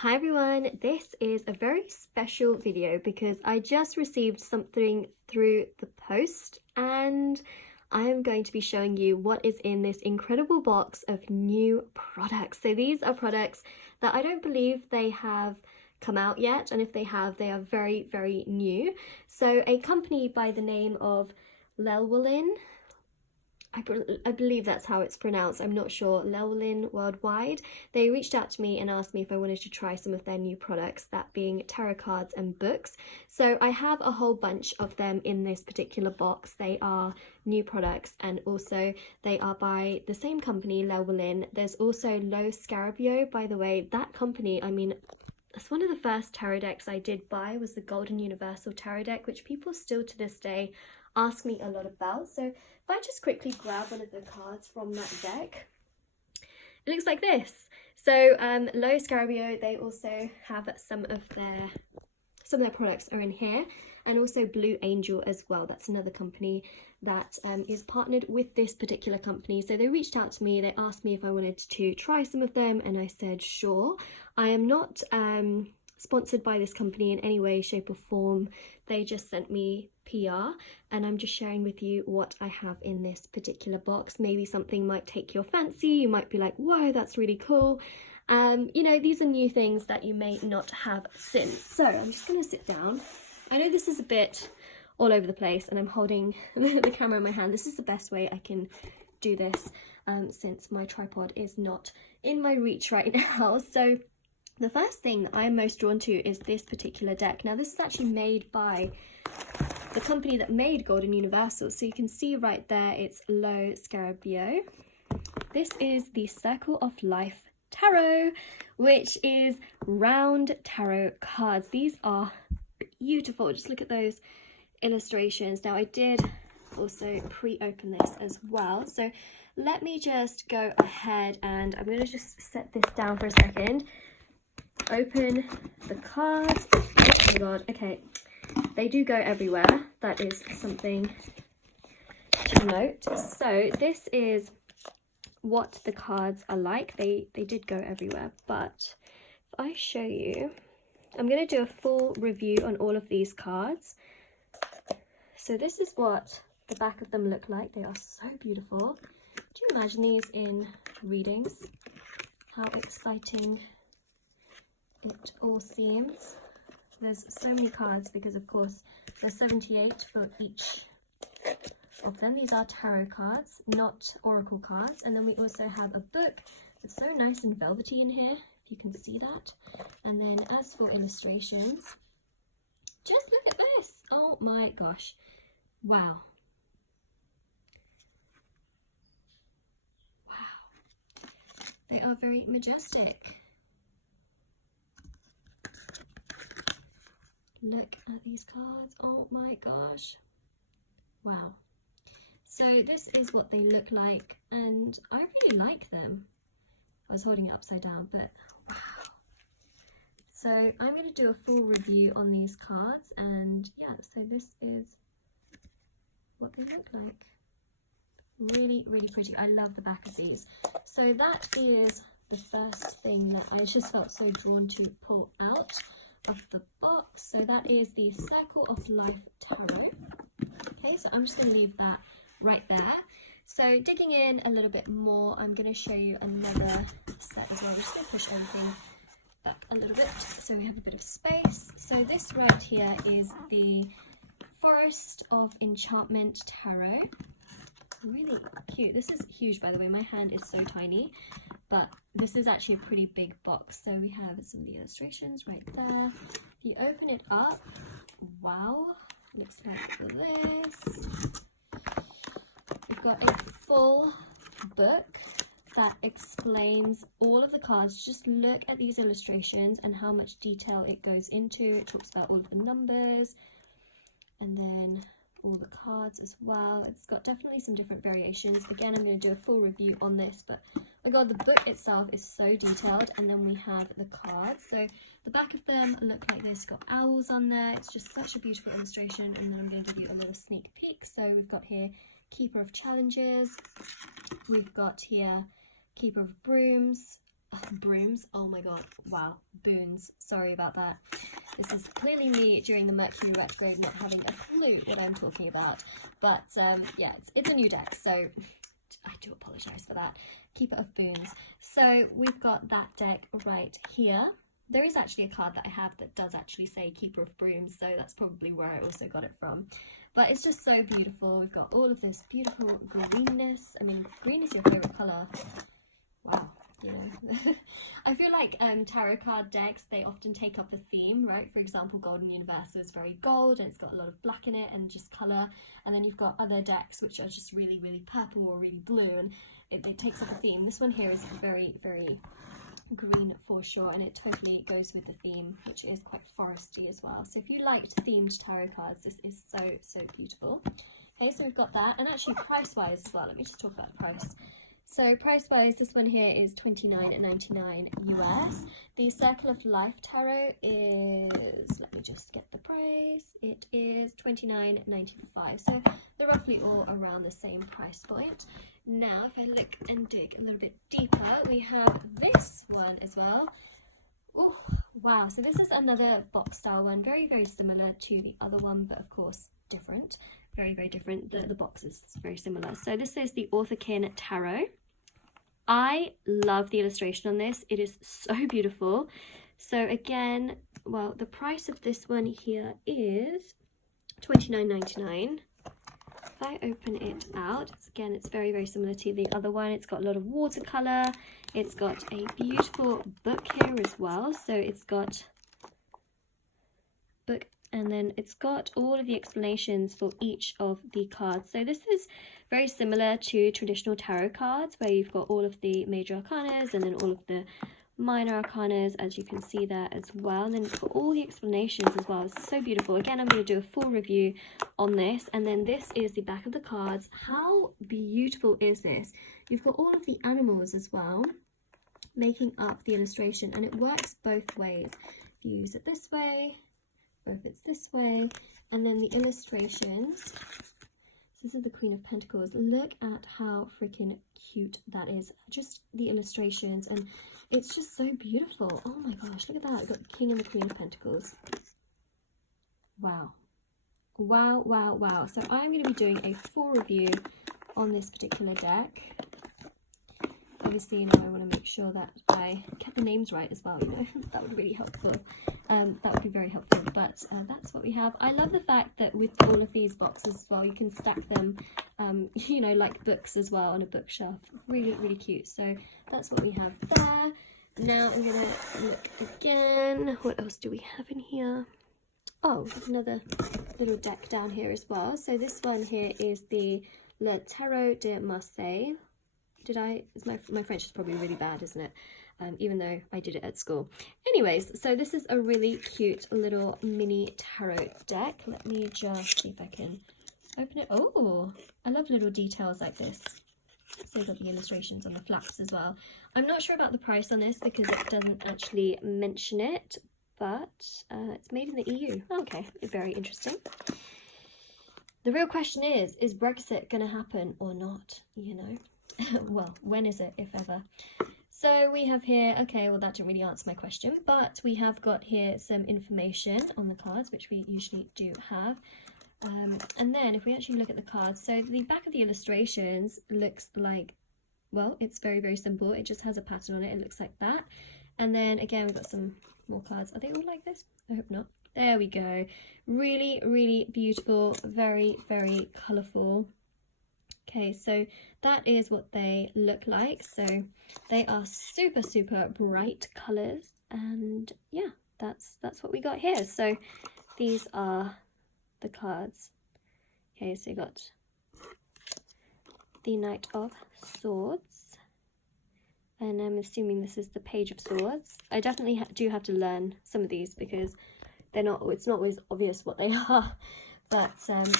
Hi everyone, this is a very special video because I just received something through the post and I am going to be showing you what is in this incredible box of new products. So these are products that I don't believe they have come out yet, and if they have, they are very, very new. So a company by the name of Llewellyn, I believe that's how it's pronounced, I'm not sure, Llewellyn Worldwide. They reached out to me and asked me if I wanted to try some of their new products, that being tarot cards and books. So I have a whole bunch of them in this particular box. They are new products and also they are by the same company, Llewellyn. There's also Scarabeo, by the way. That company, I mean, that's one of the first tarot decks I did buy was the Golden Universal Tarot deck, which people still to this day ask me a lot about. So if I just quickly grab one of the cards from that deck, it looks like this. So Scarabeo, they also have some of their products are in here, and also Blue Angel as well. That's another company that is partnered with this particular company. So they reached out to me, they asked me if I wanted to try some of them, and I said sure. I am not sponsored by this company in any way, shape or form. They just sent me PR and I'm just sharing with you what I have in this particular box. Maybe something might take your fancy, you might be like, whoa, that's really cool. You know, these are new things that you may not have since. So I'm just going to sit down. I know this is a bit all over the place and I'm holding the camera in my hand. This is the best way I can do this since my tripod is not in my reach right now. So the first thing that I'm most drawn to is this particular deck. Now this is actually made by the company that made Golden Universal. So you can see right there, it's Scarabeo. This is the Circle of Life Tarot, which is round tarot cards. These are beautiful. Just look at those illustrations. Now I did also pre-open this as well. So let me just go ahead and I'm going to just set this down for a second. Open the cards. Oh my god, okay. They do go everywhere. That is something to note. So this is what the cards are like. They did go everywhere, but if I show you, I'm going to do a full review on all of these cards. So this is what the back of them look like. They are so beautiful. Do you imagine these in readings? How exciting it all seems. There's so many cards because of course there's 78 for each of them. These are tarot cards, not oracle cards. And then we also have a book that's so nice and velvety in here, if you can see that. And then as for illustrations, just look at this. Oh my gosh. Wow. Wow. They are very majestic. Look at these cards. Oh my gosh. Wow. So this is what they look like and I really like them. I was holding it upside down, but wow. So I'm going to do a full review on these cards and yeah, so this is what they look like. Really, really pretty. I love the back of these. So that is the first thing that I just felt so drawn to pull out of the box. So that is the Circle of Life Tarot. Okay, so I'm just going to leave that right there. So digging in a little bit more, I'm going to show you another set as well. I'm just going to push everything back a little bit so we have a bit of space. So this right here is the Forest of Enchantment Tarot. Really cute. This is huge, by the way. My hand is so tiny, but this is actually a pretty big box. So we have some of the illustrations right there. If you open it up, wow, looks like this. We've got a full book that explains all of the cards. Just look at these illustrations and how much detail it goes into. It talks about all of the numbers and then all the cards as well. It's got definitely some different variations. Again, I'm going to do a full review on this, but oh my god, the book itself is so detailed. And then we have the cards. So the back of them look like this. Got owls on there. It's just such a beautiful illustration. And then I'm going to give you a little sneak peek. So we've got here Keeper of Challenges. We've got here Keeper of Brooms, brooms. Oh my god, wow, boons. Sorry about that. This is clearly me during the Mercury retrograde not having a clue what I'm talking about. But yeah, it's a new deck, so I do apologise for that. Keeper of Boons. So we've got that deck right here. There is actually a card that I have that does actually say Keeper of Brooms, so that's probably where I also got it from. But it's just so beautiful. We've got all of this beautiful greenness. I mean, green is your favourite colour. Wow, you know. I feel like tarot card decks, they often take up a theme, right? For example, Golden Universal is very gold and it's got a lot of black in it and just colour. And then you've got other decks which are just really, really purple or really blue, and it takes up a theme. This one here is very, very green for sure, and it totally goes with the theme, which is quite foresty as well. So if you liked themed tarot cards, this is so beautiful. Okay, so we've got that, and actually price wise as well, let me just talk about the price. So price wise, this one here is $29.99 US. The Circle of Life Tarot is, let me just get the price, it is $29.95. So they're roughly all around the same price point. Now, if I look and dig a little bit deeper, we have this one as well. Oh, wow. So this is another box style one, very, very similar to the other one, but of course different. Very, very different. The box is very similar. So this is the Authorkin Tarot. I love the illustration on this. It is so beautiful. So again, well, the price of this one here is $29.99. If I open it out, again, it's very, very similar to the other one. It's got a lot of watercolor. It's got a beautiful book here as well. So it's got book, and then it's got all of the explanations for each of the cards. So this is very similar to traditional tarot cards, where you've got all of the major arcanas and then all of the minor arcanas, as you can see there as well. And then it's got all the explanations as well. It's so beautiful. Again, I'm going to do a full review on this. And then this is the back of the cards. How beautiful is this? You've got all of the animals as well, making up the illustration, and it works both ways. If you use it this way, or if it's this way, and then the illustrations. This is the Queen of Pentacles. Look at how freaking cute that is. Just the illustrations, and it's just so beautiful. Oh my gosh, look at that. We've got the King and the Queen of Pentacles. Wow. Wow, wow, wow. So I'm going to be doing a full review on this particular deck. Obviously, you know, I want to make sure that I get the names right as well, you know. That would be really helpful. That would be very helpful, but that's what we have. I love the fact that with all of these boxes as well, you can stack them, you know, like books as well on a bookshelf. Really, really cute. So that's what we have there. Now I'm going to look again. What else do we have in here? Oh, another little deck down here as well. So this one here is the Le Tarot de Marseille. My French is probably really bad, isn't it? Even though I did it at school. Anyways, so this is a really cute little mini tarot deck. Let me just see if I can open it. Oh, I love little details like this. So you've got the illustrations on the flaps as well. I'm not sure about the price on this because it doesn't actually mention it, but it's made in the EU. Okay, very interesting. The real question is Brexit going to happen or not, you know? Well, when is it, if ever? So we have here, okay, well that didn't really answer my question, but we have got here some information on the cards, which we usually do have. And then if we actually look at the cards, so the back of the illustrations looks like, well, it's very, very simple. It just has a pattern on it. It looks like that. And then again, we've got some more cards. Are they all like this? I hope not. There we go. Really, really beautiful. Very, very colourful. Okay, so that is what they look like. So they are super, super bright colours, and yeah, that's what we got here. So these are the cards. Okay, so you got the Knight of Swords, and I'm assuming this is the Page of Swords. I definitely do have to learn some of these because it's not always obvious what they are. But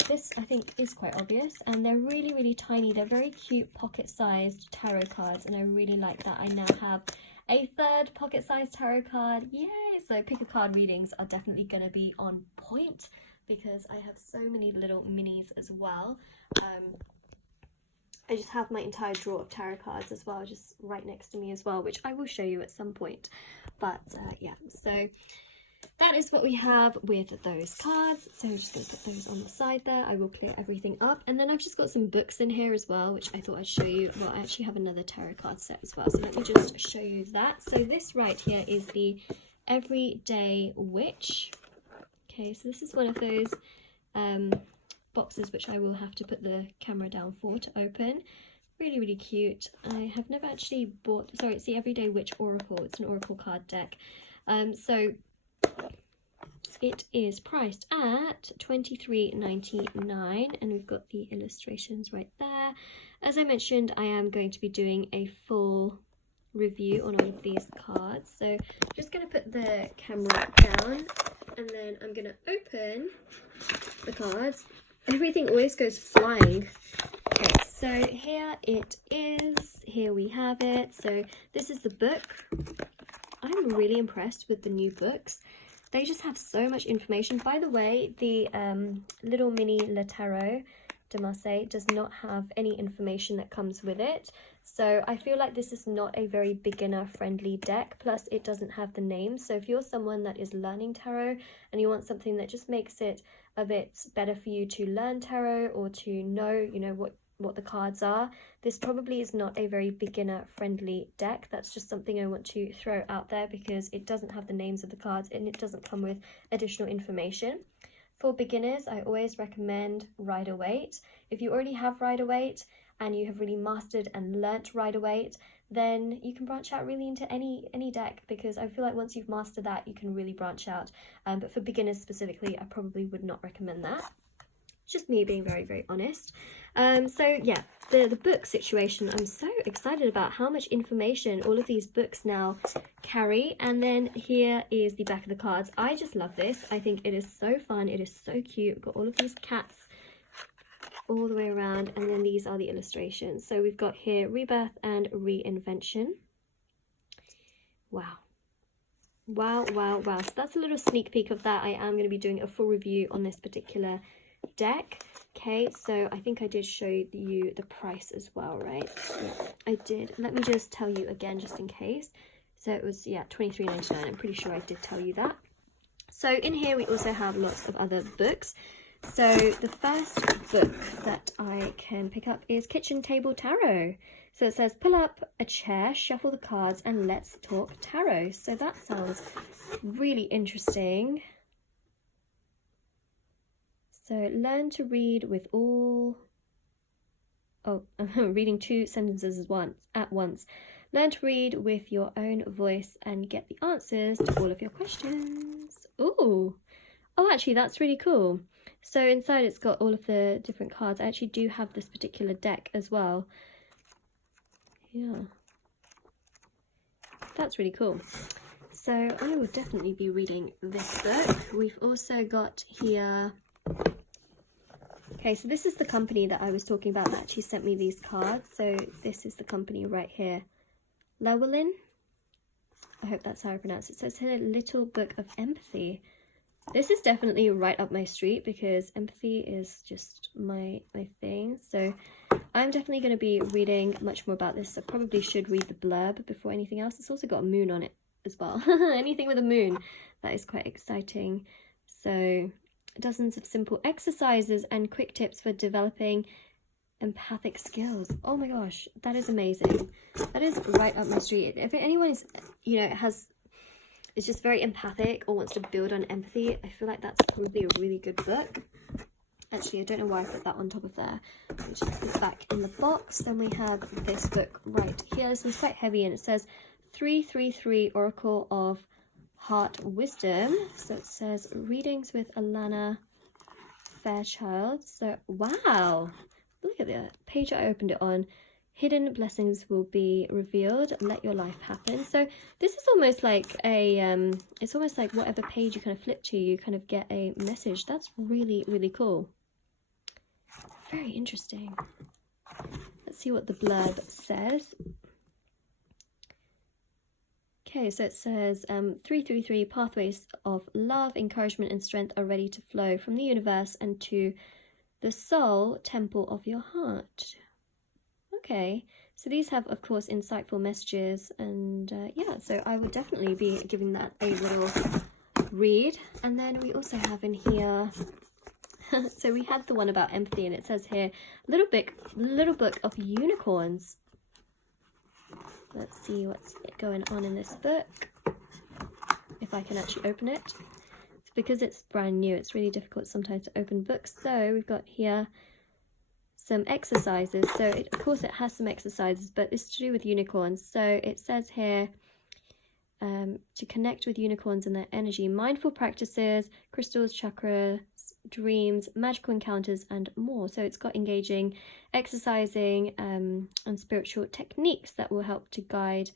this, I think, is quite obvious, and they're really, really tiny. They're very cute pocket-sized tarot cards, and I really like that. I now have a third pocket-sized tarot card. Yay! So pick a card readings are definitely going to be on point because I have so many little minis as well. I just have my entire drawer of tarot cards as well, just right next to me as well, which I will show you at some point. But yeah, so that is what we have with those cards. So I'm just going to put those on the side there. I will clear everything up. And then I've just got some books in here as well, which I thought I'd show you. Well, I actually have another tarot card set as well. So let me just show you that. So this right here is the Everyday Witch. Okay, so this is one of those boxes which I will have to put the camera down for to open. Really, really cute. I have never actually bought, sorry, it's the Everyday Witch Oracle. It's an Oracle card deck. So it is priced at $23.99 and we've got the illustrations right there. As I mentioned, I am going to be doing a full review on all of these cards. So I'm just going to put the camera down and then I'm going to open the cards. Everything always goes flying. Okay, so here it is. Here we have it. So this is the book. I'm really impressed with the new books. They just have so much information. By the way, the little mini Le Tarot de Marseille does not have any information that comes with it. So I feel like this is not a very beginner friendly deck. Plus it doesn't have the names. So if you're someone that is learning tarot and you want something that just makes it a bit better for you to learn tarot or to know, you know, what the cards are, this probably is not a very beginner friendly deck. That's just something I want to throw out there because it doesn't have the names of the cards and it doesn't come with additional information. For beginners, I always recommend Rider-Waite. If you already have Rider-Waite and you have really mastered and learnt Rider-Waite, then you can branch out really into any deck, because I feel like once you've mastered that, you can really branch out. But for beginners specifically, I probably would not recommend that. Just me being very, very honest. So yeah, the book situation, I'm so excited about how much information all of these books now carry. And then here is the back of the cards. I just love this. I think it is so fun. It is so cute. We've got all of these cats all the way around, and then these are the illustrations. So we've got here Rebirth and Reinvention. Wow. Wow, wow, wow. So that's a little sneak peek of that. I am going to be doing a full review on this particular deck. Okay, so I think I did show you the price as well, right? Yeah, I did. Let me just tell you again, just in case. So it was, yeah, $23.99. I'm pretty sure I did tell you that. So in here we also have lots of other books. So the first book that I can pick up is Kitchen Table Tarot. So it says, pull up a chair, shuffle the cards, and let's talk tarot. So that sounds really interesting. So learn to read with all... Oh, I'm reading two sentences at once. Learn to read with your own voice and get the answers to all of your questions. Ooh. Oh, actually, that's really cool. So inside it's got all of the different cards. I actually do have this particular deck as well. Yeah. That's really cool. So I will definitely be reading this book. We've also got here... Okay, so this is the company that I was talking about that actually sent me these cards. So this is the company right here. Llewellyn. I hope that's how I pronounce it. So it's a little book of empathy. This is definitely right up my street because empathy is just my thing. So I'm definitely going to be reading much more about this. I probably should read the blurb before anything else. It's also got a moon on it as well. Anything with a moon, that is quite exciting. So dozens of simple exercises and quick tips for developing empathic skills. Oh my gosh, that is amazing. That is right up my street. If anyone is, you know, is just very empathic or wants to build on empathy, I feel like that's probably a really good book. Actually, I don't know why I put that on top of there. I'll just put it back in the box. Then we have this book right here. This one's quite heavy and it says 333 Oracle of Heart Wisdom. So it says readings with Alana Fairchild. So wow, look at the page I opened it on. Hidden blessings will be revealed. Let your life happen. So this is almost like a it's almost like whatever page you kind of flip to, you kind of get a message. That's really, really cool. Very interesting. Let's see what the blurb says. Okay, so it says 333 pathways of love, encouragement and strength are ready to flow from the universe and to the soul temple of your heart. Okay, so these have, of course, insightful messages, and yeah, so I would definitely be giving that a little read. And then we also have in here, so we had the one about empathy, and it says here, little book of unicorns. Let's see what's going on in this book, if I can actually open it. It's because it's brand new, it's really difficult sometimes to open books. So we've got here some exercises. So of course it has some exercises, but this is to do with unicorns. So it says here, to connect with unicorns and their energy, mindful practices, crystals, chakras, dreams, magical encounters, and more. So it's got engaging exercising and spiritual techniques that will help to guide.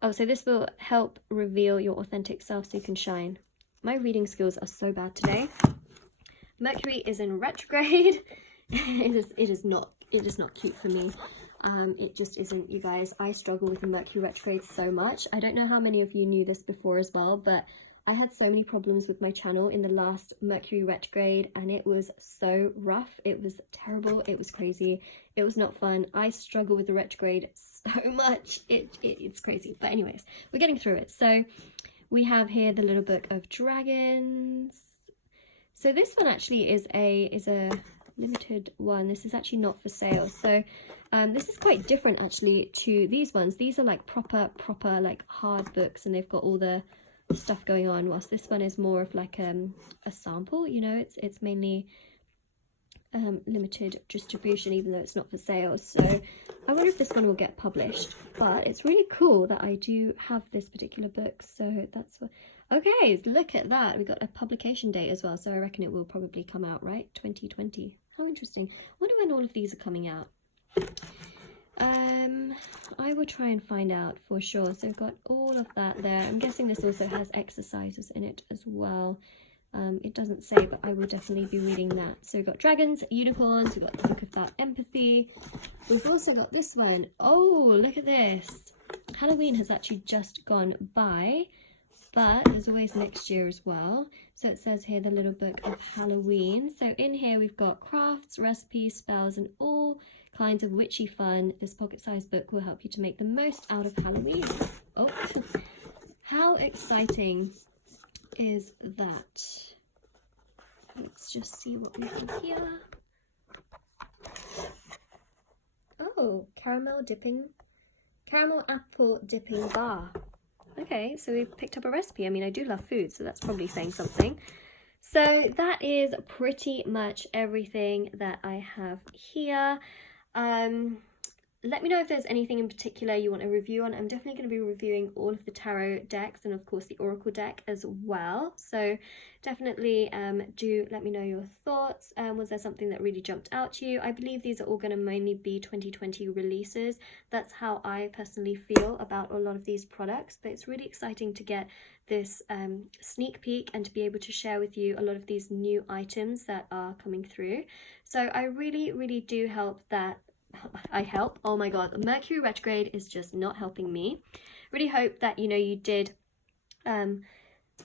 Oh, so this will help reveal your authentic self so you can shine. My reading skills are so bad today. Mercury is in retrograde. It is not cute for me. It just isn't, you guys. I struggle with the Mercury retrograde so much. I don't know how many of you knew this before as well, but I had so many problems with my channel in the last Mercury retrograde, and it was so rough. It was terrible. It was crazy. It was not fun. I struggle with the retrograde so much. It's crazy. But anyways, we're getting through it. So we have here the little book of dragons. So this one actually is a limited one. This is actually not for sale. So this is quite different actually to these ones. These are like proper like hard books, and they've got all the stuff going on, whilst this one is more of like a sample, you know. It's mainly limited distribution, even though it's not for sale. So I wonder if this one will get published, but it's really cool that I do have this particular book. So that's what. Okay, look at that. We got a publication date as well, so I reckon it will probably come out, right? 2020. How interesting. Wonder when all of these are coming out. I will try and find out for sure. So we've got all of that there. I'm guessing this also has exercises in it as well. It doesn't say, but I will definitely be reading that. So we've got dragons, unicorns, we've got the book of that empathy. We've also got this one. Oh, look at this. Halloween has actually just gone by, but there's always next year as well. So it says here the little book of Halloween. So in here we've got crafts, recipes, spells, and all kinds of witchy fun. This pocket-sized book will help you to make the most out of Halloween. Oh, how exciting is that? Let's just see what we have here. Oh, caramel apple dipping bar. Okay, so we've picked up a recipe. I mean, I do love food, so that's probably saying something. So that is pretty much everything that I have here. Let me know if there's anything in particular you want a review on. I'm definitely going to be reviewing all of the tarot decks and of course the oracle deck as well. So definitely do let me know your thoughts. Was there something that really jumped out to you? I believe these are all going to mainly be 2020 releases. That's how I personally feel about a lot of these products. But it's really exciting to get this sneak peek and to be able to share with you a lot of these new items that are coming through. So I really do hope that oh my god, the Mercury retrograde is just not helping me. Really hope that, you know, you did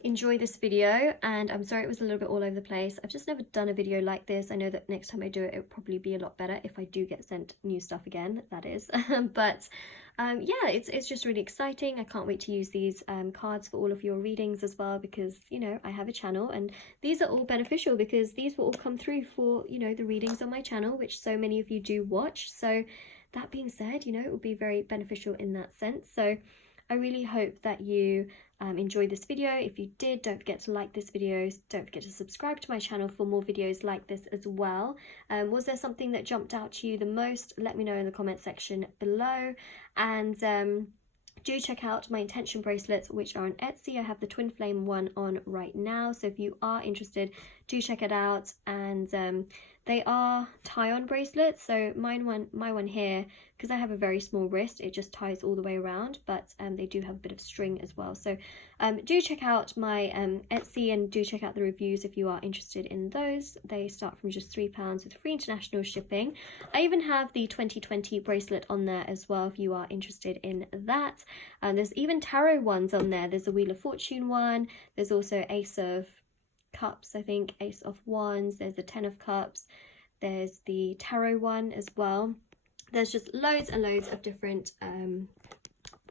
enjoy this video, and I'm sorry it was a little bit all over the place. I've just never done a video like this. I know that next time I do it, it will probably be a lot better if I do get sent new stuff again, that is. But yeah, it's just really exciting. I can't wait to use these cards for all of your readings as well, because, you know, I have a channel and these are all beneficial because these will all come through for, you know, the readings on my channel, which so many of you do watch. So that being said, you know, it will be very beneficial in that sense. So I really hope that you enjoyed this video. If you did, don't forget to like this video. Don't forget to subscribe to my channel for more videos like this as well. Was there something that jumped out to you the most? Let me know in the comment section below. And do check out my intention bracelets, which are on Etsy. I have the twin flame one on right now, so if you are interested, do check it out. And they are tie-on bracelets, so my one here, because I have a very small wrist, it just ties all the way around, but they do have a bit of string as well. So do check out my Etsy, and do check out the reviews if you are interested in those. They start from just £3 with free international shipping. I even have the 2020 bracelet on there as well if you are interested in that. There's even tarot ones on there. There's a Wheel of Fortune one, there's also Ace of Cups, I think, Ace of Wands, there's the 10 of Cups, there's the tarot one as well. there's just loads and loads of different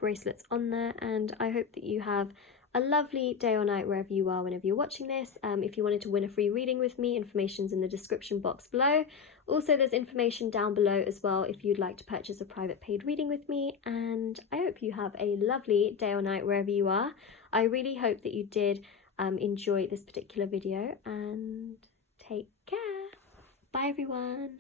bracelets on there, and I hope that you have a lovely day or night wherever you are whenever you're watching this. If you wanted to win a free reading with me, information's in the description box below. Also, there's information down below as well if you'd like to purchase a private paid reading with me, and I hope you have a lovely day or night wherever you are. I really hope that you did enjoy this particular video, and take care. Bye everyone.